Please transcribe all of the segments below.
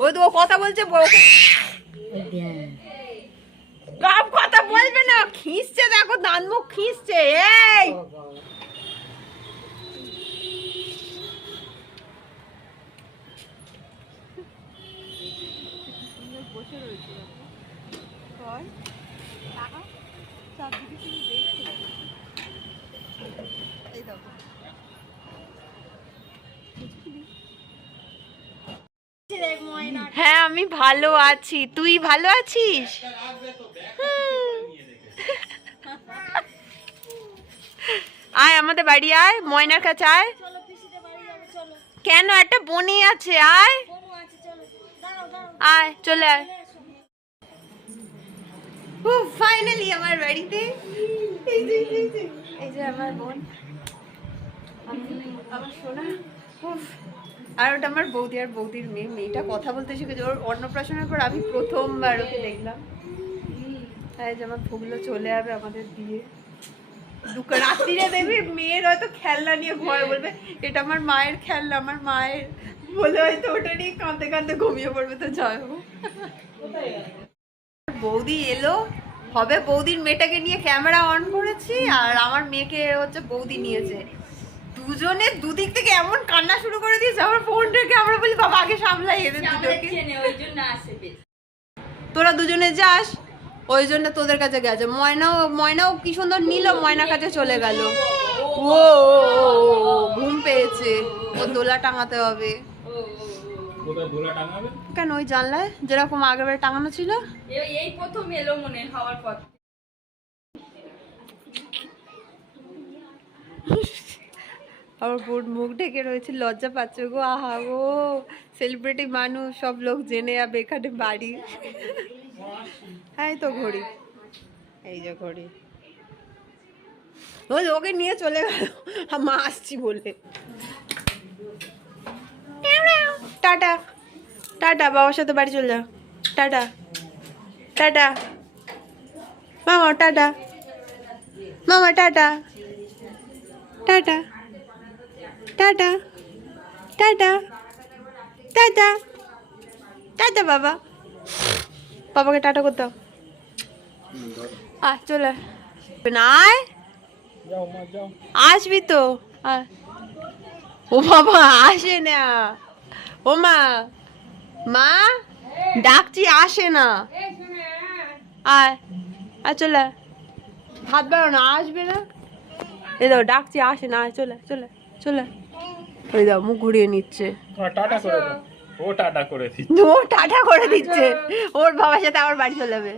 ও তো কথা বলছে, বাপ কথা বলবে না, খিঁচছে দেখো, দাঁত মুখ খিঁচছে। এই বসে রয়েছে হ্যাঁ আমি ভালো আছি, তুই ভালো আছিস? আয় আমাদের বাড়ি আয়, ময়নার কাছে আয়। কেন, একটা বনি আছে, আয় আয় চলে আয়। ফাইনালি আমার বাড়িতে এই যে আমার বোন, আমার সোনা, আর ওটা আমার বৌদি আর বৌদির মেয়ে। মেয়েটা কথা বলতে শিখেছে, ওর অন্নপ্রাশনের পর আমি প্রথমবার ওকে দেখলাম। তাই যে আমার ফুগুলো চলে যাবে আমাদের দিয়ে, রাত্রিরে দেখবি মেয়ের হয়তো খেলনা নিয়ে ঘরে বলবে এটা আমার মায়ের খেলনা, আমার মায়ের বলে হয়তো ওটা নিয়ে কাঁদতে কাঁদতে ঘুমিয়ে পড়বে। তো যাবো, বৌদি এলো হবে, বৌদির মেয়েটাকে নিয়ে ক্যামেরা অন করেছি, আর আমার মেয়েকে হচ্ছে বৌদি নিয়েছে। দুজনে দুদিক থেকে এমন কান্না শুরু করে দিয়েছে, আমার ফোনটাকে আমরা বলি বাবা আগে সামলাই এদের দুটোকে। তোরা দুজনে যাস, ওই জন্য তোদের কাছে গেছে। ময়নাও কি সুন্দর নিল, ময়না কাছে চলে গেল। ও ঘুম পেয়েছে, ও দোলা টাঙাতে হবে। কেন ওই জানলায় যেরকম আগের টাঙানো ছিল, এই প্রথম এলো মনে হওয়ার পর। আমার বোন মুখ ঢেকে রয়েছে, লজ্জা পাচ্ছে গো। আহা গো, সেলিব্রিটি মানুষ, সব লোক জেনে যাবে এখানে বাড়ি। হ্যাঁ তো ঘড়ি, এই যে ঘড়ি, ওকে নিয়ে চলে গেল মা আসছি বলে। টাটা টাটা, বাবার সাথে বাড়ি চলে যাও। টাটা টাটা মামা, টাটা মামা, tata tata tata tata tata tata বাবা, বাবাকে টাটা করতে চলে আয়, আসবি তো। ও বাবা আসে না, ও মা, মা ডাকছি আসে না, আয় আয় চলে, হাত বাড়ো না, আসবে না। এই দাও ডাকছি আসে না, চলে চলে চলে। ওই দাও মুখ ঘুরিয়ে নিচ্ছে, ও টাটা করে দিচ্ছে, ওর বাবার সাথে আমার বাড়ি চলে যাবে,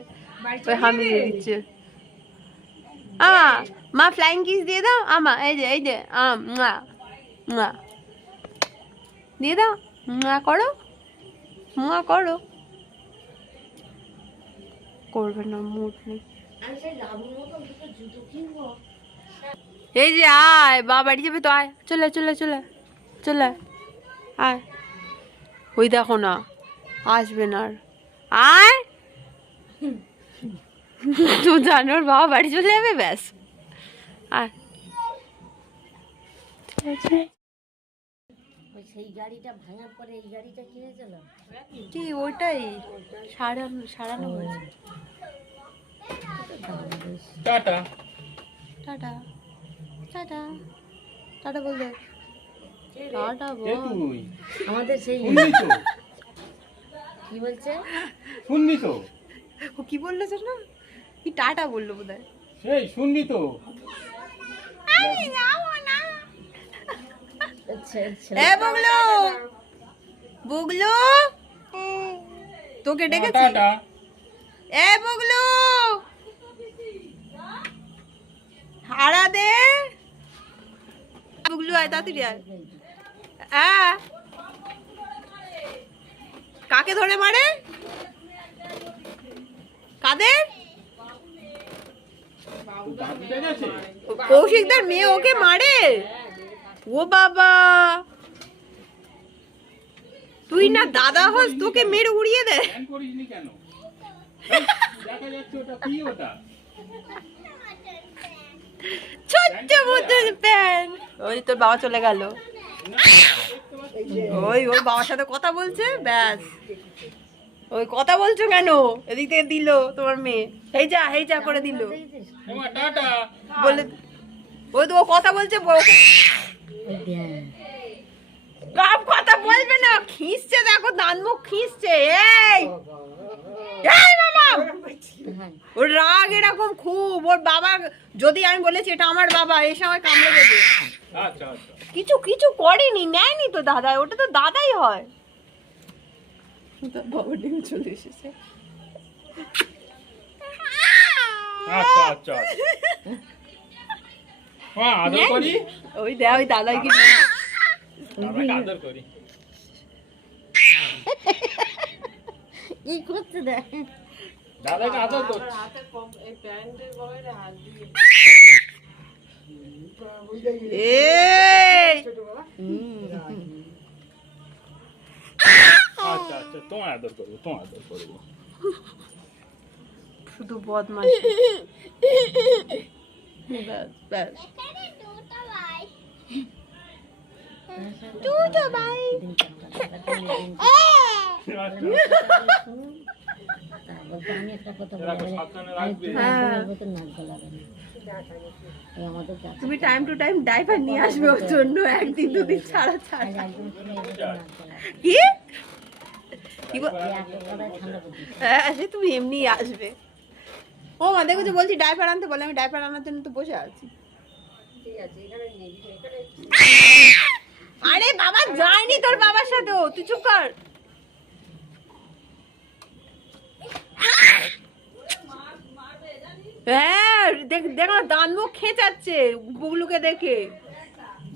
ওই হামি দিয়ে দিচ্ছে। মা ফ্লাইং কিস দিয়ে দাও আমা, এই যে দিয়ে দাও, করো করো, করবে না, মুড নেই। এই যে আয়, বা বাড়ি যাবে তো, আয় চলে চলে চলে চলে আয়। ওই দেখো না, আসবে না আর, আয় তো জানো ওর বাবা বাড়ি চলে যাবে, ব্যাস আয়। সেই গাড়িটা ভাঙার পরে এই গাড়িটা কিনেছিল কি, ওইটাই সারানো হয়েছে। টাটা টাটা টাটা টাটা বল দে, টাটা বল। তুই আমাদের সেই শুনবি তো, কি বলছে শুনবি তো, ও কি বললো না, কি টাটা বললো বোধহয়। সেই শুনবি তো। আচ্ছা আচ্ছা, এ বুগলু, বুগলু তোকে ডেকেছি। টাটা এ বুগলু, হারা দে, বুগলু আয় তাড়াতাড়ি আয়। কাকে ধরে মারে, কাদের? কৌশিকদার মেয়ে ওকে মারে। ও বাবা, তুই না দাদা হস, তোকে মেরে উড়িয়ে দে। ছোট্ট মতো প্যান। ওই তোর বাবা চলে গেল, ওই ওই বাবার সাথে কথা বলছে ব্যাস। ওই কথা বলছো কেন? এদিক থেকে দিল তোমার মেয়ে, হেই যা করে দিল এমা টাটা। বলে। ওই তো ও কথা বলছে কাপ কথা বলবে না, খিঁচছে দেখো, দান মুখ খিঁচছে। এই এই মামা, ওর রাগ এরকম খুব। ওর বাবা, যদি আমি বলেছি এটা আমার বাবা, এই সময় কামড়ে দেবে। আচ্ছা আচ্ছা কিছু কিছু করেনি, নেয়নি তো দাদা, ওটা তো দাদাই হয়। বাবা ডিম চলে এসেছে। আচ্ছা আচ্ছা হ্যাঁ আদর করি, ওই দেখ ওই দাদাই কি আমরা আদর করি। কি করছে দেখ, দাদাকে আদর করছি। এই আচ্ছা আচ্ছা তোমার আদর করবো, তোমার আদর করবো। শুধু বদমাশি। ব্যাস ব্যাস। আমি একটা কথা এরকম বলি, সাবধানে রাখবে। নাক গলাবে না। এই আমাদের গাছে তুমি টাইম টু টাইম ডাইপার নিয়ে আসবে ওর জন্য, একদিন দুদিন ছাড়া ছাড়া। একদম শুনে এরকম নাক গলাবে। কি কি বল- এই এক কথায় ঠান্ডা করতে হ্যাঁ, সে তুমি এমনি আসবে। ও মা দেখো যে বলছি ডাইপার আনতে, বলে আমি ডাইপার আনার জন্য তো বসে আছি। আরে বাবা যায়নি তোর বাবার সাথেও, তুই চুপ কর। হ্যাঁ দেখো দান মুখ খেঁচাচ্ছে বুগলুকে দেখে।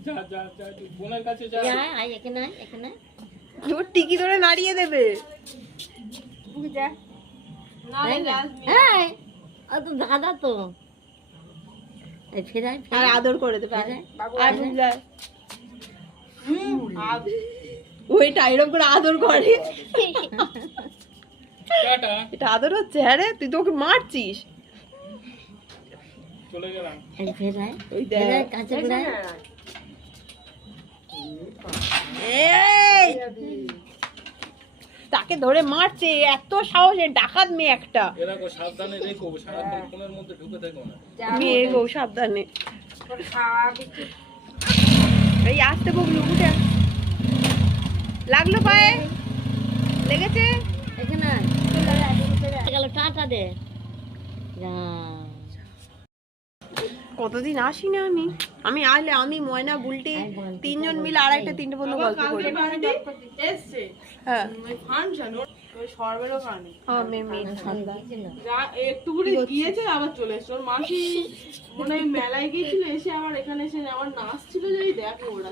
যা যা যা বোনের কাছে যা। আয় আয়, এখানে আয়, এখানে আয়। ওর টিকি ধরে নাড়িয়ে দেবে। তাই না? হ্যাঁ, ও তো দাদা তো। এই ফেরায় আর আদর করে দেবে। আর বুঝলা ওইটা এরকম করে আদর করে। টাটা এটা আদর হচ্ছে? হ্যাঁ রে, তুই তো ওকে মারছিস। চলে গেলাম। এই ফেরায়, ওই দেখ। ফেরায় কাছে ফেরায়। এই তাকে ধরে মারছে, এত সাহসে, ডাকাত মেয়ে একটা। এরকম সাবধানে রেখো, সারাক্ষণ ফোনের মধ্যে ঢুকে থেকো না। মেয়ে গো সাবধানে। এই আসতে বগলু উঠে আস। লাগলো পায়ে? লেগেছে? এখানে আয়। গেল টাটা দে। যা। কতদিন আসি না আমি আসলে আমি ময়না বুলটি তিনজন মিলে আড়াইটা তিনটে পর্যন্ত গল্প করি। এসছে হ্যাঁ ওই ফাংশন ওই সর্বেরও কানে আমার মেয়ে ঠান্ডা। যা একটু করে গিয়েছে আবার চলে এসছে। ওর মাসি মনে হয় মেলায় গিয়েছিল, এসে আবার এখানে এসে আমার নাচছিল, যেই দেখো ওরা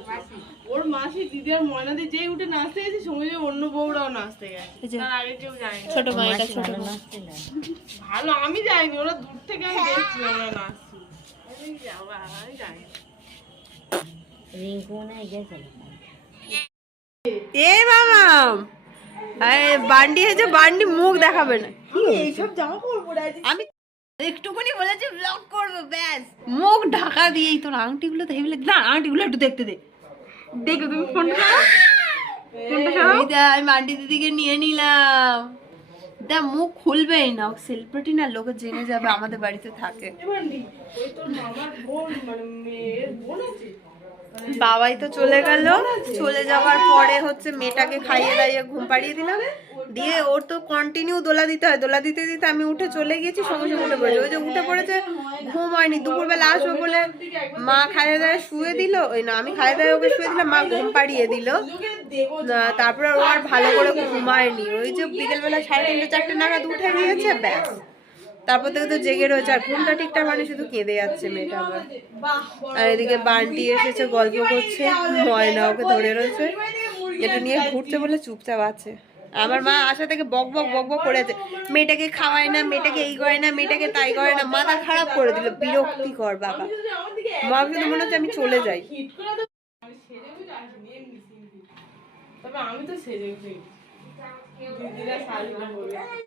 ওর মাসি দিদি আর ময়নাদি যেই উঠে নাচতে গেছে, সঙ্গে যে অন্য বউরাও নাচতে গেছে। এই যে তার আগে কেউ যায়নি। ছোট মা, এটা ছোট মা। ভালো, আমি যাইনি, ওরা দূর থেকে আমি দেখছিলাম ওরা নাচছিল। আমি যাইনি। রিঙ্কু মনে হয় গেছে। এ মামাম, আরে বান্ডি হয়েছে, বান্ডি মুখ দেখাবে না। এইসব জামা কাপড় পরে আছিস? আমি একটুখানি বলেছি ব্লগ করবো, ব্যাস মুখ ঢাকা দিয়েই তোর আংটিগুলো তো হেভি লাগে না। আংটিগুলো একটু দেখতে দে। দেখো তুমি ফোনটা আমি বান্ডি দিদিকে নিয়ে নিলাম। দা মুখ খুলবেই না, সেলিব্রিটি না, লোকে জেনে যাবে আমাদের বাড়িতে থাকে। ওই তোর মামার বোন, মানে মেয়ের বোন আছে। বাবাই তো চলে গেল, চলে যাওয়ার পরে হচ্ছে মেয়েটাকে খাইয়ে দাইয়ে ঘুম পাড়িয়ে দিলাম, দিয়ে ওর তো কন্টিনিউ দোলা দিতে হয়। দোলা দিতে দিতে আমি উঠে চলে গেছি, সঙ্গে সঙ্গে উঠে পড়েছে। ওই যে উঠে পড়েছে, ঘুম হয়নি। দুপুরবেলা আসবো বলে মা খাইয়ে দাইয়ে শুয়ে দিল, ওই না আমি খাইয়ে দাইয়ে ওকে শুয়ে দিলাম, মা ঘুম পাড়িয়ে দিল। তারপরে ও আর ভালো করে ঘুমায়নি। ওই যে বিকেলবেলা 3:30 4টে নাগাদ উঠে গিয়েছে, ব্যাস তারপর থেকে তো জেগে রয়েছে। আর ঘুমটা ঠিকঠাক মানে শুধু কেঁদে যাচ্ছে মেয়েটা আমার। আর এদিকে বান্টি এসেছে, গল্প করছে, ময়না ওকে ধরে রয়েছে, এটা নিয়ে ঘুরছে বলে চুপচাপ আছে। আমার মা আসা থেকে বক বক বক বক করেছে, মেয়েটাকে খাওয়ায় না, মেয়েটাকে এই করে না, মেয়েটাকে তাই করে না, মাথা খারাপ করে দিল। বিরক্তিকর বাবা, মা কিন্তু মনে হচ্ছে আমি চলে যাই। হিট করে তো আমি সেজে গুজে আসিনি, এমনি সিম্পল। তবে আমি তো সেজে গুজে দিদিরা শাড়িটা পরে